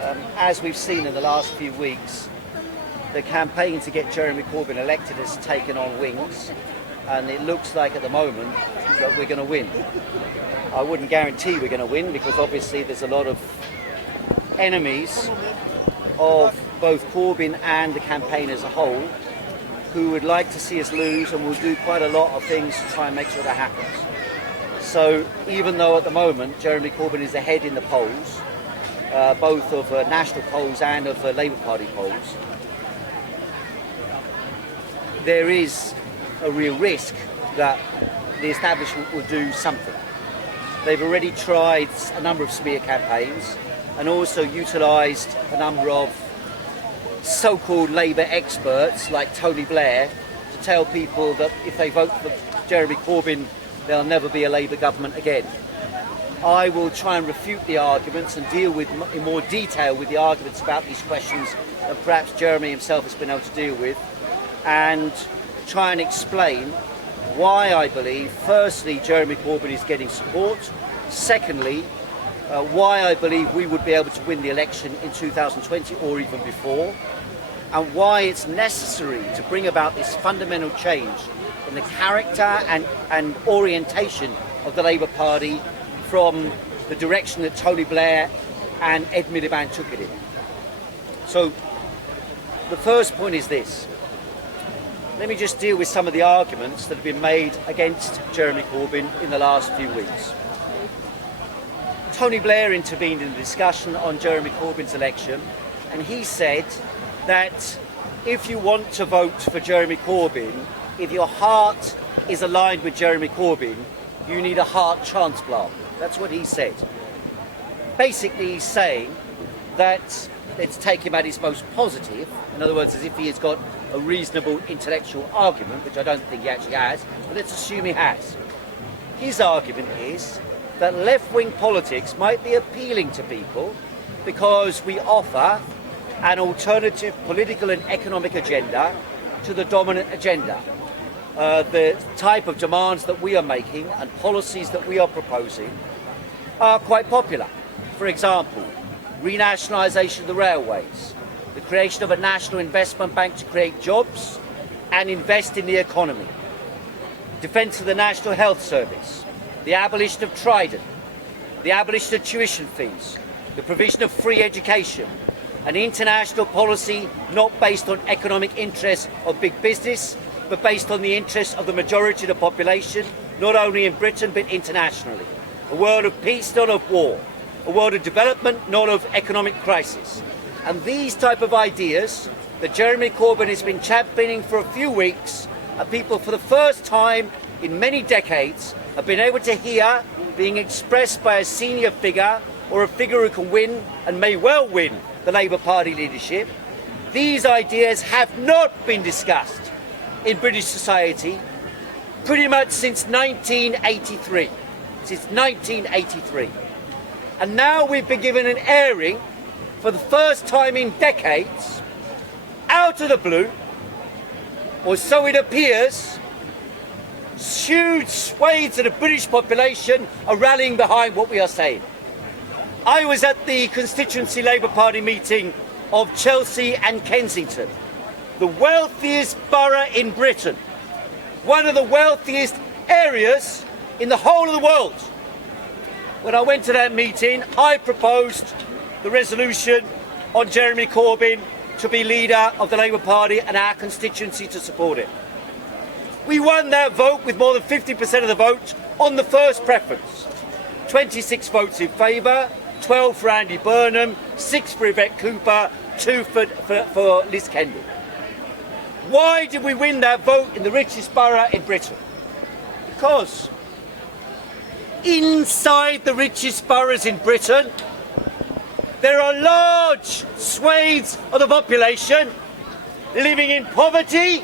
As we've seen in the last few weeks, the campaign to get Jeremy Corbyn elected has taken on wings, and it looks like at the moment that we're going to win. I wouldn't guarantee we're going to win because obviously there's a lot of enemies of both Corbyn and the campaign as a whole who would like to see us lose and will do quite a lot of things to try and make sure that happens. So even though at the moment Jeremy Corbyn is ahead in the polls, both of national polls and of Labour Party polls, there is a real risk that the establishment will do something. They've already tried a number of smear campaigns and also utilised a number of so-called Labour experts like Tony Blair to tell people that if they vote for Jeremy Corbyn, there'll never be a Labour government again. I will try and refute the arguments and deal with in more detail with the arguments about these questions that perhaps Jeremy himself has been able to deal with, and try and explain why I believe, firstly, Jeremy Corbyn is getting support, secondly, why I believe we would be able to win the election in 2020 or even before, and why it's necessary to bring about this fundamental change in the character and orientation of the Labour Party from the direction that Tony Blair and Ed Miliband took it in. So the first point is this. Let me just deal with some of the arguments that have been made against Jeremy Corbyn in the last few weeks. Tony Blair intervened in the discussion on Jeremy Corbyn's election, and he said that if you want to vote for Jeremy Corbyn, if your heart is aligned with Jeremy Corbyn, you need a heart transplant. That's what he said. Basically, he's saying that let's take him at his most positive, in other words, as if he has got a reasonable intellectual argument, which I don't think he actually has, but let's assume he has. His argument is that left-wing politics might be appealing to people because we offer an alternative political and economic agenda to the dominant agenda. The type of demands that we are making and policies that we are proposing are quite popular. For example, renationalisation of the railways, the creation of a national investment bank to create jobs and invest in the economy, defence of the National Health Service, the abolition of Trident, the abolition of tuition fees, the provision of free education, an international policy not based on economic interests of big business, but based on the interests of the majority of the population, not only in Britain but internationally. A world of peace, not of war. A world of development, not of economic crisis. And these type of ideas that Jeremy Corbyn has been championing for a few weeks, and people for the first time in many decades have been able to hear being expressed by a senior figure or a figure who can win and may well win the Labour Party leadership. These ideas have not been discussed in British society pretty much since 1983. Since 1983. And now we've been given an airing for the first time in decades, out of the blue, or so it appears. Huge swathes of the British population are rallying behind what we are saying. I was at the constituency Labour Party meeting of Chelsea and Kensington, the wealthiest borough in Britain, one of the wealthiest areas in the whole of the world. When I went to that meeting, I proposed the resolution on Jeremy Corbyn to be leader of the Labour Party and our constituency to support it. We won that vote with more than 50% of the vote on the first preference. 26 votes in favour, 12 for Andy Burnham, 6 for Yvette Cooper, 2 for Liz Kendall. Why did we win that vote in the richest borough in Britain? Because inside the richest boroughs in Britain, there are large swathes of the population living in poverty,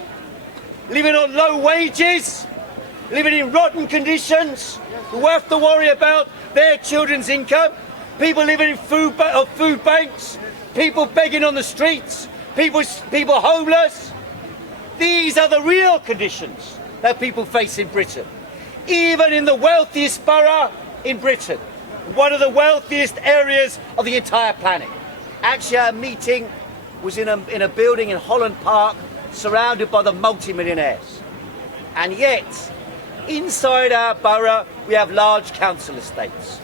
living on low wages, living in rotten conditions, who have to worry about their children's income, people living in food banks, people begging on the streets, people homeless. These are the real conditions that people face in Britain. Even in the wealthiest borough in Britain, one of the wealthiest areas of the entire planet. Actually, our meeting was in a building in Holland Park, surrounded by the multimillionaires. And yet, inside our borough, we have large council estates.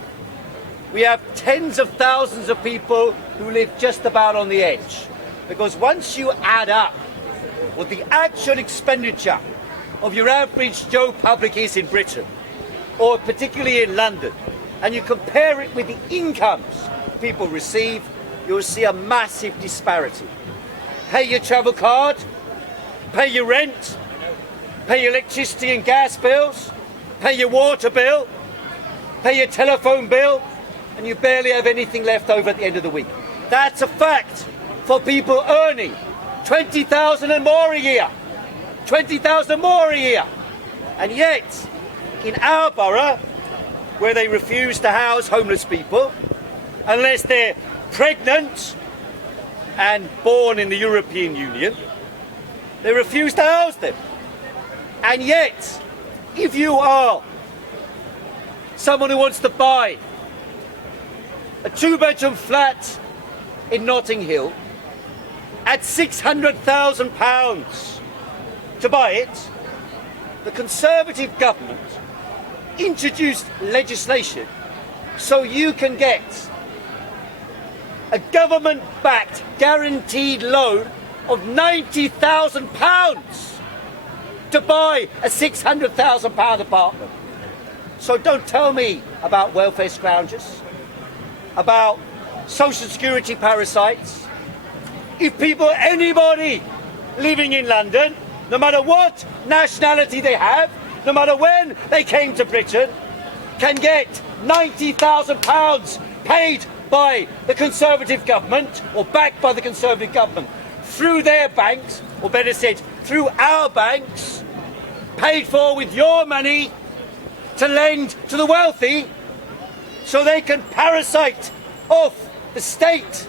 We have tens of thousands of people who live just about on the edge. Because once you add up what the actual expenditure of your average Joe Public is in Britain, or particularly in London, and you compare it with the incomes people receive, you'll see a massive disparity. Pay your travel card, pay your rent, pay your electricity and gas bills, pay your water bill, pay your telephone bill, and you barely have anything left over at the end of the week. That's a fact for people earning 20,000 and more a year. 20,000 more a year. And yet, in our borough, where they refuse to house homeless people, unless they're pregnant and born in the European Union, they refuse to house them. And yet, if you are someone who wants to buy a 2-bedroom flat in Notting Hill at £600,000 to buy it, the Conservative government introduced legislation so you can get a government-backed guaranteed loan of £90,000 to buy a £600,000 apartment. So don't tell me about welfare scroungers, about social security parasites. If people, anybody living in London, no matter what nationality they have, no matter when they came to Britain, can get £90,000 paid by the Conservative government, or backed by the Conservative government, through their banks, or better said, through our banks, paid for with your money, to lend to the wealthy so they can parasite off the state.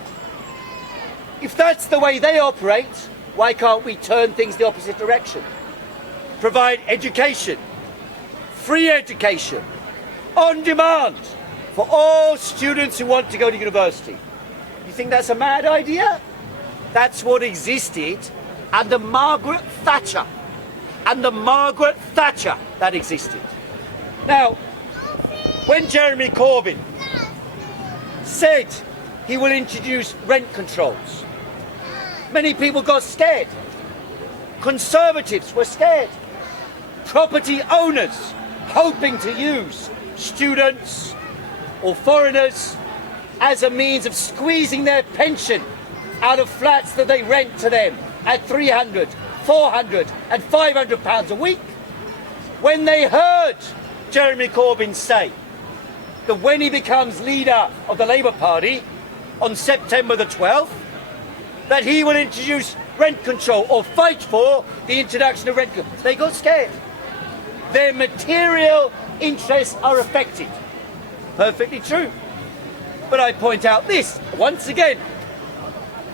If that's the way they operate, why can't we turn things the opposite direction? Provide education, free education, on demand, for all students who want to go to university. You think that's a mad idea? That's what existed under Margaret Thatcher. Under Margaret Thatcher, that existed. Now, when Jeremy Corbyn said he will introduce rent controls, many people got scared. Conservatives were scared. Property owners hoping to use students or foreigners as a means of squeezing their pension out of flats that they rent to them at £300, £400 and £500 a week. When they heard Jeremy Corbyn say that when he becomes leader of the Labour Party on September the 12th, that he will introduce rent control or fight for the introduction of rent control, they got scared. Their material interests are affected. Perfectly true. But I point out this, once again,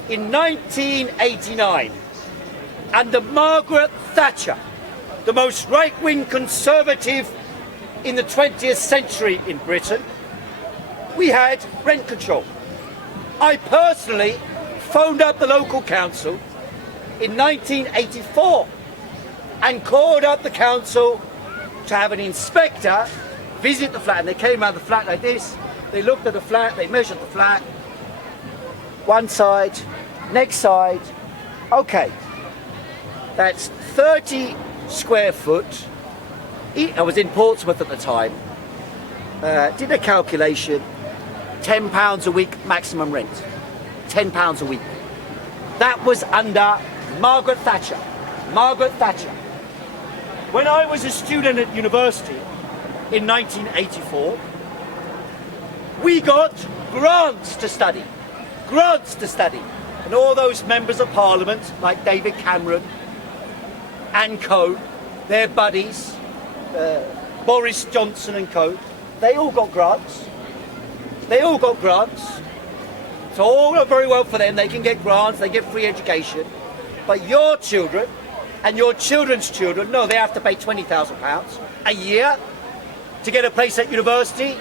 in 1989, under Margaret Thatcher, the most right-wing Conservative in the 20th century in Britain, we had rent control. I personally phoned up the local council in 1984 and called up the council to have an inspector visit the flat. And they came around the flat like this, they looked at the flat, they measured the flat, one side, next side, okay, that's 30 square foot. I was in Portsmouth at the time, did a calculation, £10 a week maximum rent, £10 a week. That was under Margaret Thatcher. Margaret Thatcher. When I was a student at university in 1984, we got grants to study. Grants to study. And all those members of parliament, like David Cameron and co, their buddies, Boris Johnson and co, they all got grants. They all got grants. So all are very well for them. They can get grants, they get free education. But your children and your children's children, no, they have to pay £20,000 a year to get a place at university.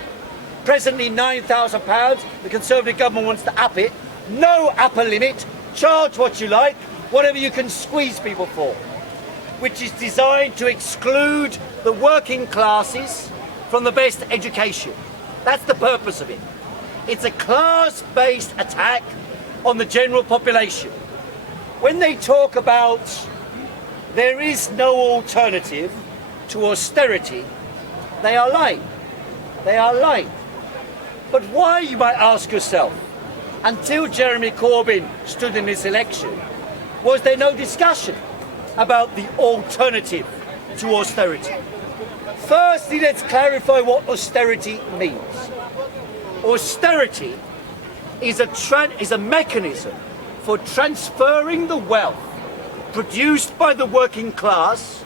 Presently £9,000. The Conservative government wants to up it no upper limit, charge what you like, whatever you can squeeze people for, which is designed to exclude the working classes from the best education. That's the purpose of it. It's a class-based attack on the general population. When they talk about there is no alternative to austerity, they are lying. They are lying. But why, you might ask yourself, until Jeremy Corbyn stood in this election, was there no discussion about the alternative to austerity? Firstly, let's clarify what austerity means. Austerity is a mechanism for transferring the wealth produced by the working class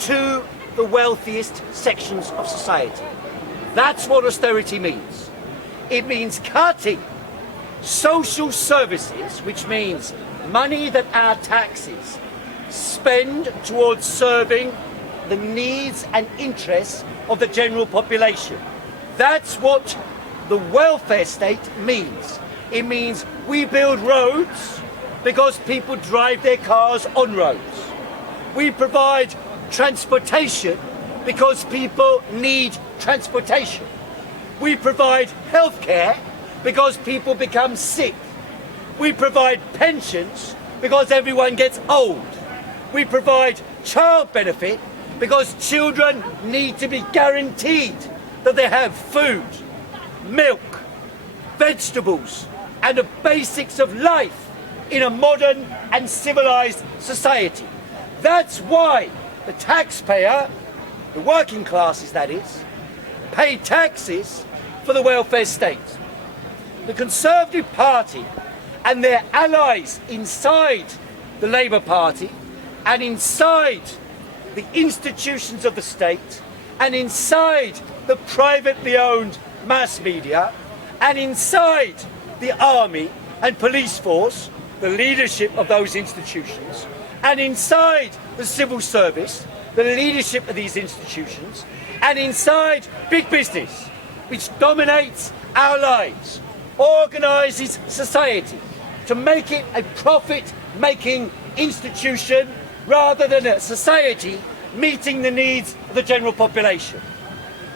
to the wealthiest sections of society. That's what austerity means. It means cutting social services, which means money that our taxes spend towards serving the needs and interests of the general population. That's what the welfare state means. It means we build roads because people drive their cars on roads. We provide transportation because people need transportation. We provide healthcare because people become sick. We provide pensions because everyone gets old. We provide child benefit because children need to be guaranteed that they have food, milk, vegetables, and the basics of life in a modern and civilized society. That's why the taxpayer, the working classes that is, pay taxes for the welfare state. The Conservative Party and their allies inside the Labour Party and inside the institutions of the state and inside the privately owned mass media and inside the army and police force, the leadership of those institutions, and inside the civil service, the leadership of these institutions, and inside big business, which dominates our lives, organises society to make it a profit-making institution rather than a society meeting the needs of the general population.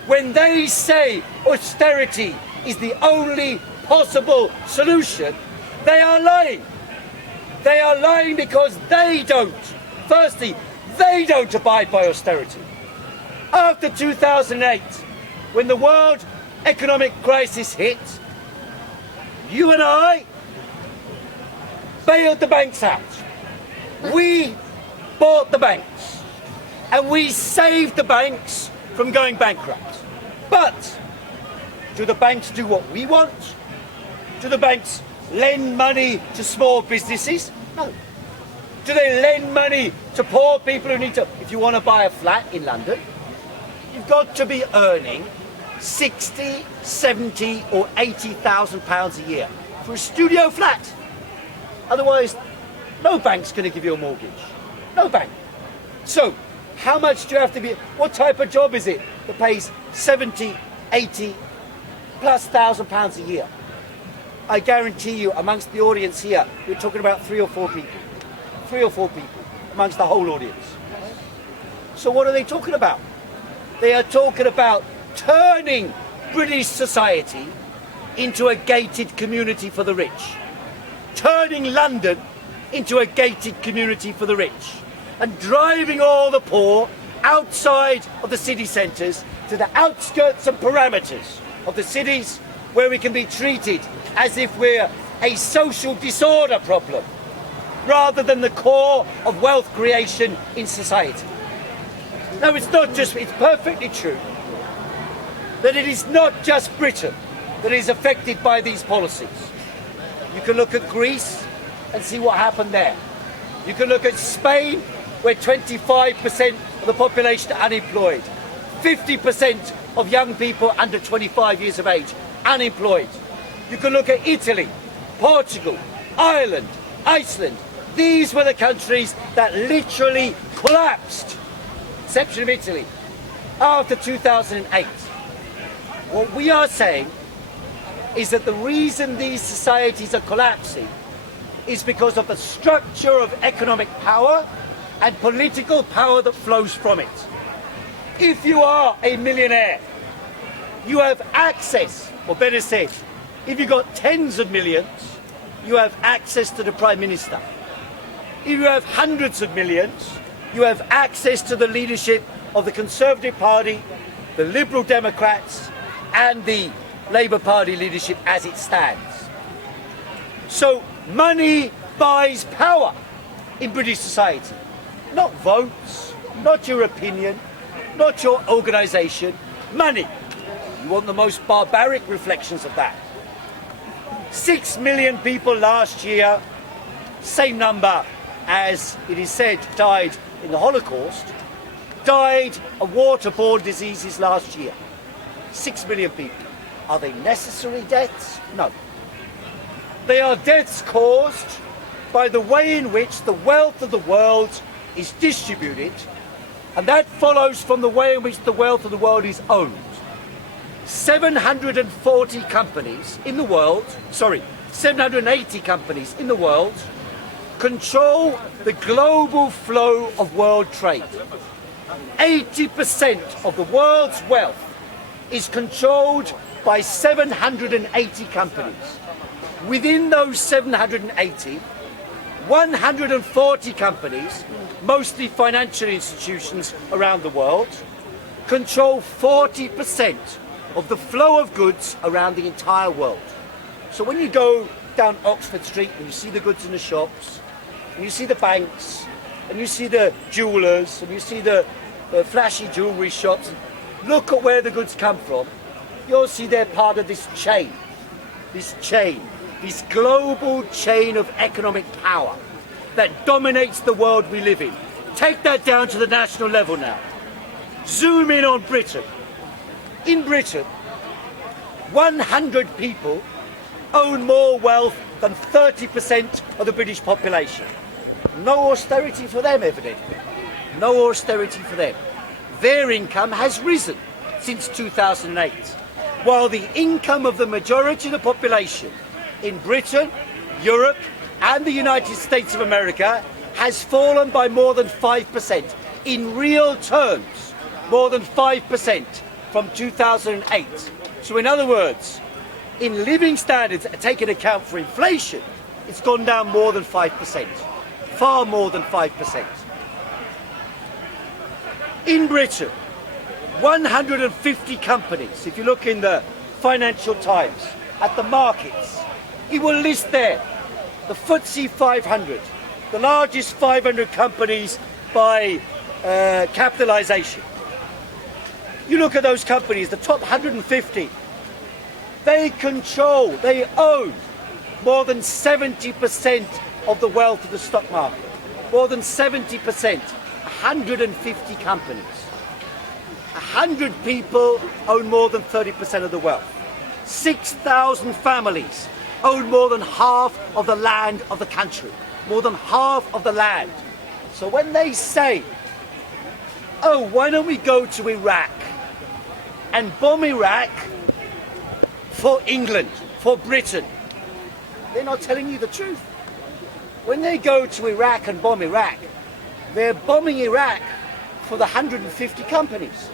When they say austerity is the only possible solution, they are lying. They are lying because they don't. Firstly, they don't abide by austerity. After 2008, when the world economic crisis hit, you and I bailed the banks out. We bought the banks and we saved the banks from going bankrupt. But do the banks do what we want? Do the banks lend money to small businesses? No. Do they lend money to poor people who need to... If you want to buy a flat in London, you've got to be earning 60, 70 or 80,000 pounds a year for a studio flat. Otherwise, no bank's going to give you a mortgage. No bank. So, how much do you have to be... What type of job is it that pays 70, 80 plus thousand pounds a year? I guarantee you, amongst the audience here, we're talking about 3 or 4 people. 3 or 4 people amongst the whole audience. So what are they talking about? They are talking about turning British society into a gated community for the rich. Turning London into a gated community for the rich. And driving all the poor outside of the city centres to the outskirts and parameters of the cities where we can be treated as if we're a social disorder problem rather than the core of wealth creation in society. Now, it's perfectly true that it is not just Britain that is affected by these policies. You can look at Greece and see what happened there. You can look at Spain, where 25% of the population are unemployed, 50% of young people under 25 years of age unemployed. You can look at Italy, Portugal, Ireland, Iceland. These were the countries that literally collapsed, exception of Italy, after 2008. What we are saying is that the reason these societies are collapsing is because of the structure of economic power and political power that flows from it. If you are a millionaire, you have access, or better said, if you've got tens of millions, you have access to the Prime Minister. If you have hundreds of millions, you have access to the leadership of the Conservative Party, the Liberal Democrats, and the Labour Party leadership as it stands. So money buys power in British society. Not votes, not your opinion, not your organisation, money. You want the most barbaric reflections of that. 6 million people last year, same number as it is said died in the Holocaust, died of waterborne diseases last year. 6 million people. Are they necessary deaths? No. They are deaths caused by the way in which the wealth of the world is distributed, and that follows from the way in which the wealth of the world is owned. 740 companies in the world, 780 companies in the world control the global flow of world trade. 80% of the world's wealth is controlled by 780 companies. Within those 780, 140 companies, mostly financial institutions around the world, control 40% of the flow of goods around the entire world. So when you go down Oxford Street and you see the goods in the shops, and you see the banks, and you see the jewellers, and you see the flashy jewellery shops, look at where the goods come from, you'll see they're part of this chain, this global chain of economic power that dominates the world we live in. Take that down to the national level now. Zoom in on Britain. In Britain, 100 people own more wealth than 30% of the British population. No austerity for them, evidently. No austerity for them. Their income has risen since 2008, while the income of the majority of the population in Britain, Europe, and the United States of America has fallen by more than 5%. In real terms, more than 5% from 2008. So in other words, in living standards, taking account for inflation, it's gone down more than 5%. Far more than 5%. In Britain, 150 companies, if you look in the Financial Times, at the markets, it will list there the FTSE 500, the largest 500 companies by capitalisation. You look at those companies, the top 150, they own more than 70% of the wealth of the stock market. More than 70%, 150 companies. 100 people own more than 30% of the wealth. 6,000 families own more than half of the land of the country. More than half of the land. So when they say, oh, why don't we go to Iraq and bomb Iraq for England, for Britain, they're not telling you the truth. When they go to Iraq and bomb Iraq, they're bombing Iraq for the 150 companies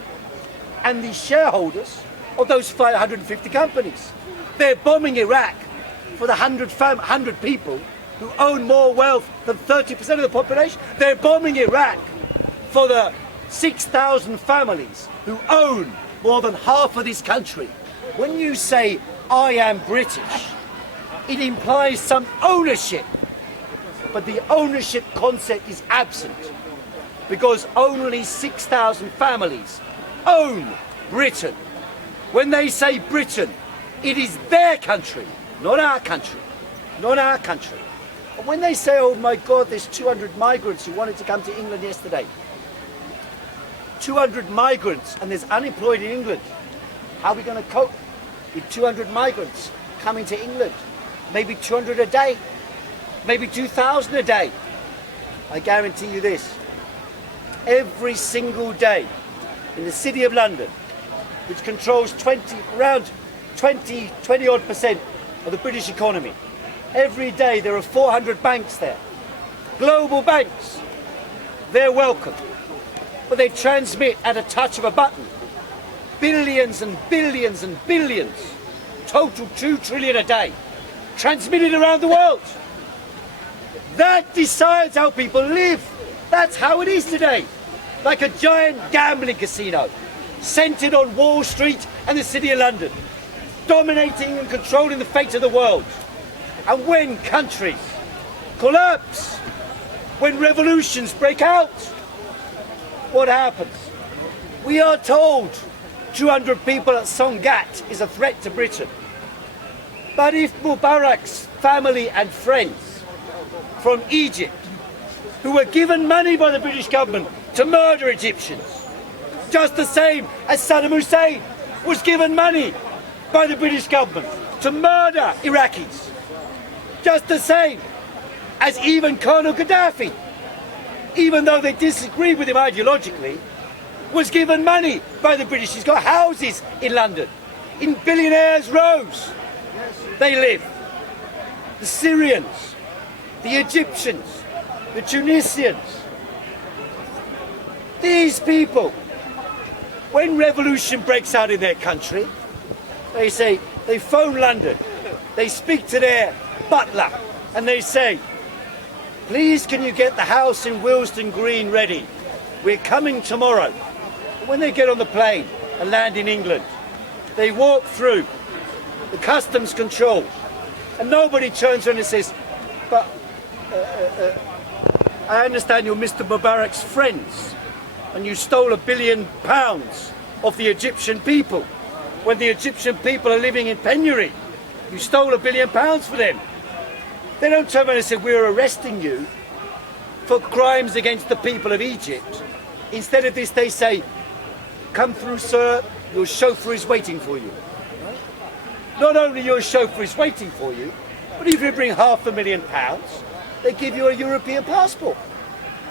and the shareholders of those 550 companies. They're bombing Iraq for the 100 people who own more wealth than 30% of the population. They're bombing Iraq for the 6,000 families who own more than half of this country. When you say, I am British, it implies some ownership. But the ownership concept is absent because only 6,000 families own Britain. When they say Britain, it is their country, not our country, not our country. And when they say, oh my God, there's 200 migrants who wanted to come to England yesterday. 200 migrants and there's unemployed in England. How are we going to cope with 200 migrants coming to England? Maybe 200 a day, maybe 2,000 a day. I guarantee you this, every single day in the City of London, which controls around 20 odd percent of the British economy. Every day there are 400 banks there. Global banks. They're welcome. But they transmit at a touch of a button. Billions and billions and billions. Total 2 trillion a day. Transmitted around the world. That decides how people live. That's how it is today. Like a giant gambling casino. Centred on Wall Street and the City of London. Dominating and controlling the fate of the world. And when countries collapse, when revolutions break out, what happens? We are told 200 people at Songat is a threat to Britain. But if Mubarak's family and friends from Egypt, who were given money by the British government to murder Egyptians, just the same as Saddam Hussein was given money by the British government to murder Iraqis, just the same as even Colonel Gaddafi, even though they disagree with him ideologically, was given money by the British. He's got houses in London, in billionaires' rows. They live. The Syrians, the Egyptians, the Tunisians. These people, when revolution breaks out in their country, they say, they phone London, they speak to their butler, and they say, please can you get the house in Willesden Green ready? We're coming tomorrow. And when they get on the plane and land in England, they walk through the customs control, and nobody turns around and says, but I understand you're Mr. Mubarak's friends, and you stole £1 billion of the Egyptian people, when the Egyptian people are living in penury. You stole £1 billion for them. They don't turn around and say, we're arresting you for crimes against the people of Egypt. Instead of this, they say, come through, sir, your chauffeur is waiting for you. Not only your chauffeur is waiting for you, but if you bring £500,000, they give you a European passport.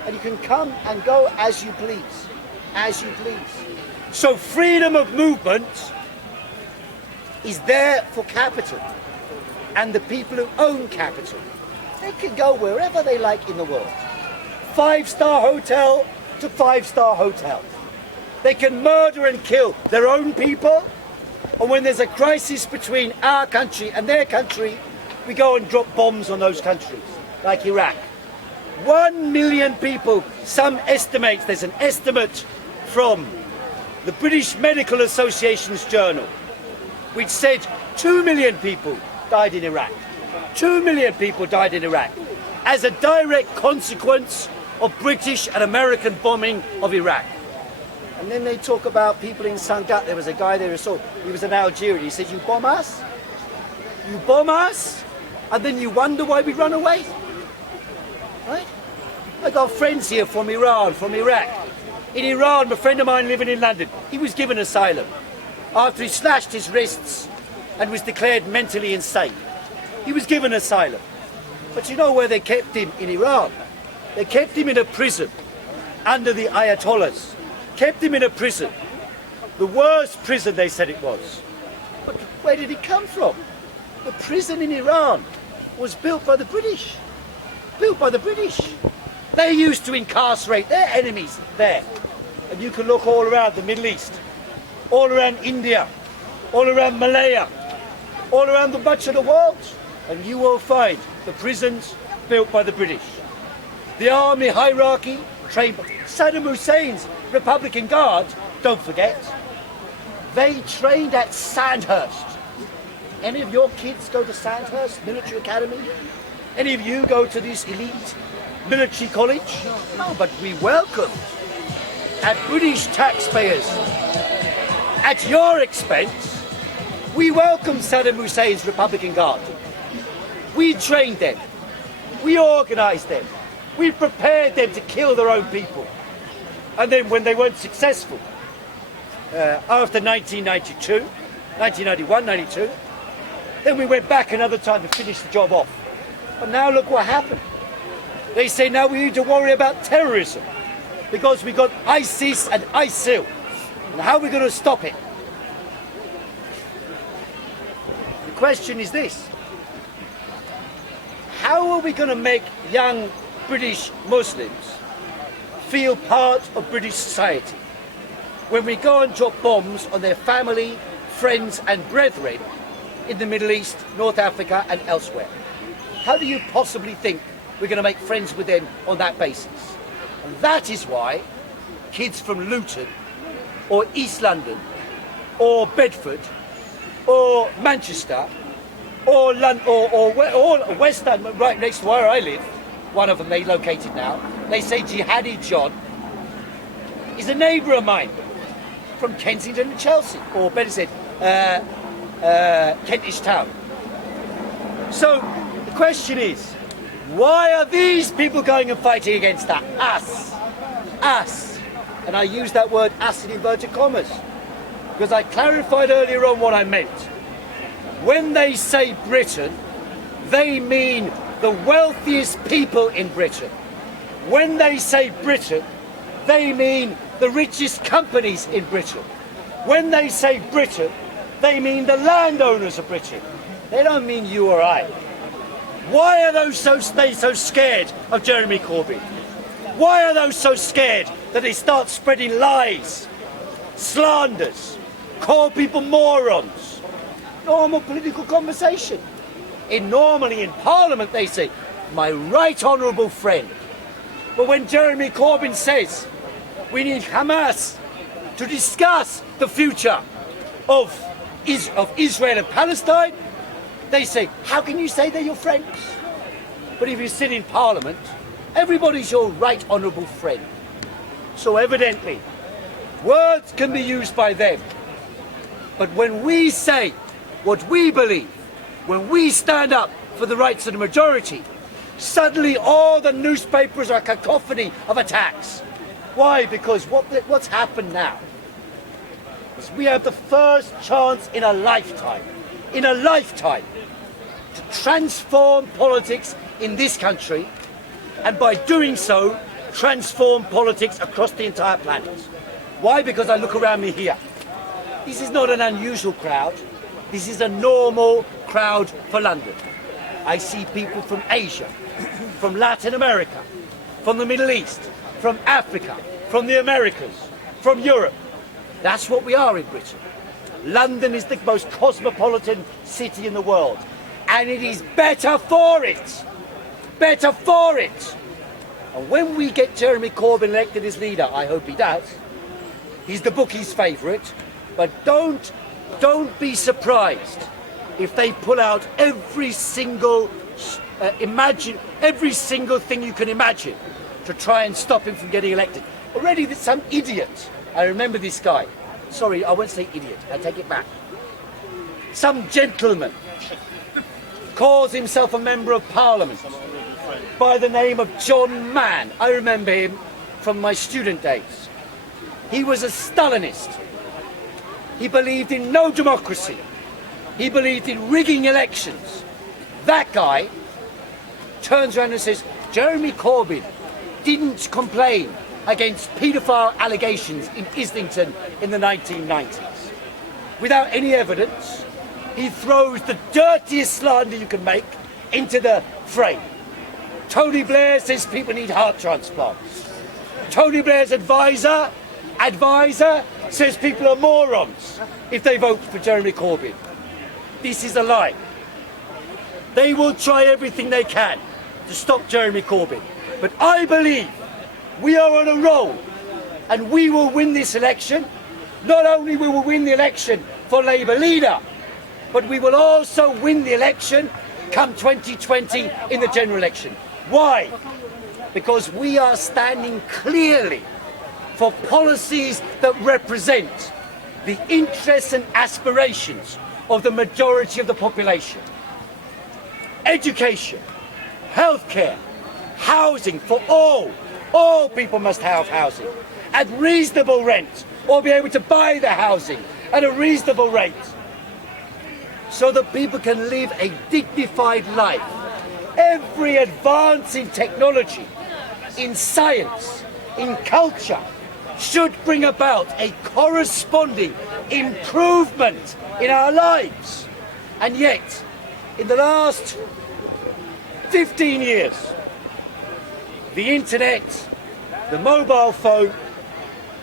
And you can come and go as you please. As you please. So freedom of movement is there for capital. And the people who own capital, they can go wherever they like in the world. 5-star hotel to 5-star hotel. They can murder and kill their own people, and when there's a crisis between our country and their country, we go and drop bombs on those countries, like Iraq. 1 million people, some estimates, there's an estimate from the British Medical Association's journal, which said 2 million people died in Iraq. 2 million people died in Iraq as a direct consequence of British and American bombing of Iraq. And then they talk about people in Sangat. There was a guy there who saw, he was an Algerian. He said, you bomb us? You bomb us? And then you wonder why we run away? Right? I got friends here from Iran, from Iraq. In Iran, a friend of mine living in London, he was given asylum after he slashed his wrists and was declared mentally insane. He was given asylum. But you know where they kept him in Iran? They kept him in a prison under the Ayatollahs. Kept him in a prison. The worst prison they said it was. But where did he come from? The prison in Iran was built by the British. Built by the British. They used to incarcerate their enemies there. And you can look all around the Middle East, all around India, all around Malaya, all around much of the world, and you will find the prisons built by the British. The army hierarchy trained by Saddam Hussein's Republican Guard, don't forget, they trained at Sandhurst. Any of your kids go to Sandhurst Military Academy? Any of you go to this elite military college? No, but we welcomed, at British taxpayers, at your expense, we welcomed Saddam Hussein's Republican Guard. We trained them. We organised them. We prepared them to kill their own people. And then when they weren't successful, after 1992, 1991, 92, then we went back another time to finish the job off. But now look what happened. They say now we need to worry about terrorism because we got ISIS and ISIL. And how are we going to stop it? question is this: how are we going to make young British Muslims feel part of British society when we go and drop bombs on their family, friends and brethren in the Middle East, North Africa and elsewhere? How do you possibly think we're going to make friends with them on that basis? And that is why kids from Luton or East London or Bedford or Manchester or West London, right next to where I live, one of them they located now, they say Jihadi John is a neighbour of mine from Kensington and Chelsea, or better said, Kentish Town. So the question is, why are these people going and fighting against that? Us. And I use that word us in inverted commas, because I clarified earlier on what I meant. When they say Britain, they mean the wealthiest people in Britain. When they say Britain, they mean the richest companies in Britain. When they say Britain, they mean the landowners of Britain. They don't mean you or I. Why are they so scared of Jeremy Corbyn? Why are those so scared that they start spreading lies, slanders, call people morons? Normal political conversation. Normally in Parliament they say, my right honourable friend. But when Jeremy Corbyn says we need Hamas to discuss the future of Israel and Palestine, they say, how can you say they're your friends? But if you sit in Parliament, everybody's your right honourable friend. So evidently, words can be used by them. But when we say what we believe, when we stand up for the rights of the majority, suddenly all the newspapers are a cacophony of attacks. Why? Because what's happened now is we have the first chance in a lifetime, to transform politics in this country, and by doing so, transform politics across the entire planet. Why? Because I look around me here. This is not an unusual crowd. This is a normal crowd for London. I see people from Asia, from Latin America, from the Middle East, from Africa, from the Americas, from Europe. That's what we are in Britain. London is the most cosmopolitan city in the world, and it is better for it. Better for it. And when we get Jeremy Corbyn elected as leader, I hope he does, he's the bookie's favourite, but don't be surprised if they pull out every single thing you can imagine to try and stop him from getting elected. Already there's some idiot, I remember this guy, sorry, I won't say idiot, I take it back. Some gentleman calls himself a member of Parliament by the name of John Mann. I remember him from my student days. He was a Stalinist. He believed in no democracy. He believed in rigging elections. That guy turns around and says, Jeremy Corbyn didn't complain against paedophile allegations in Islington in the 1990s. Without any evidence, he throws the dirtiest slander you can make into the frame. Tony Blair says people need heart transplants. Tony Blair's advisor says people are morons if they vote for Jeremy Corbyn. This is a lie. They will try everything they can to stop Jeremy Corbyn. But I believe we are on a roll and we will win this election. Not only will we win the election for Labour leader, but we will also win the election come 2020 in the general election. Why? Because we are standing clearly for policies that represent the interests and aspirations of the majority of the population. Education, healthcare, housing for all. All people must have housing at reasonable rent, or be able to buy the housing at a reasonable rate, so that people can live a dignified life. Every advance in technology, in science, in culture, should bring about a corresponding improvement in our lives. And yet, in the last 15 years, the internet, the mobile phone,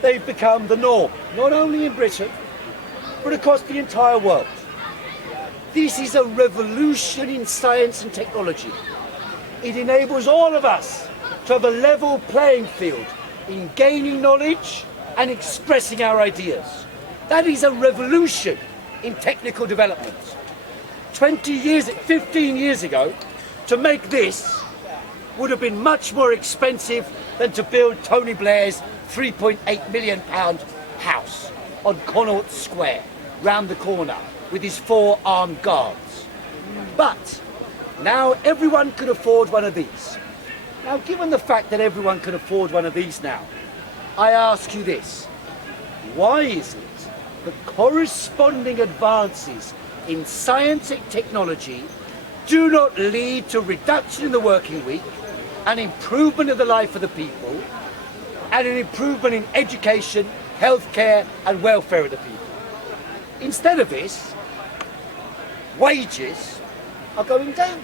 they've become the norm, not only in Britain, but across the entire world. This is a revolution in science and technology. It enables all of us to have a level playing field in gaining knowledge and expressing our ideas. That is a revolution in technical development. 15 years ago, to make this would have been much more expensive than to build Tony Blair's £3.8 million house on Connaught Square, round the corner, with his 4 armed guards. But now everyone can afford one of these. Now, given the fact that everyone can afford one of these now, I ask you this: why is it that corresponding advances in science and technology do not lead to reduction in the working week, an improvement of the life of the people, and an improvement in education, healthcare and welfare of the people? Instead of this, wages are going down.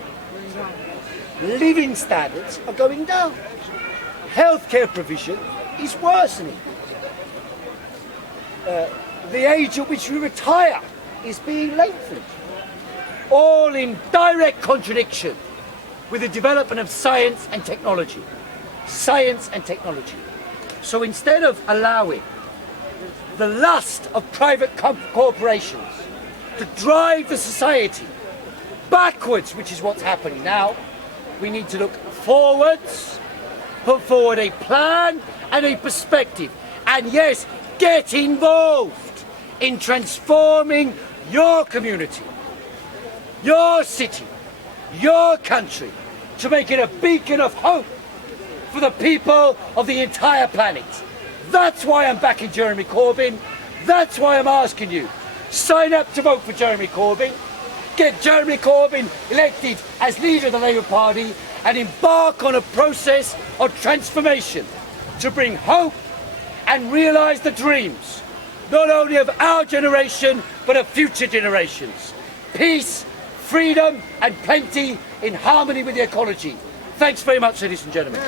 Living standards are going down. Healthcare provision is worsening. The age at which we retire is being lengthened. All in direct contradiction with the development of science and technology. Science and technology. So instead of allowing the lust of private corporations to drive the society backwards, which is what's happening now, we need to look forwards, put forward a plan and a perspective, and yes, get involved in transforming your community, your city, your country, to make it a beacon of hope for the people of the entire planet. That's why I'm backing Jeremy Corbyn. That's why I'm asking you, sign up to vote for Jeremy Corbyn. Get Jeremy Corbyn elected as leader of the Labour Party and embark on a process of transformation to bring hope and realise the dreams, not only of our generation, but of future generations. Peace, freedom and plenty in harmony with the ecology. Thanks very much, ladies and gentlemen.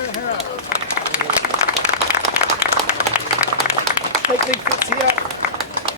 Take leaflets here.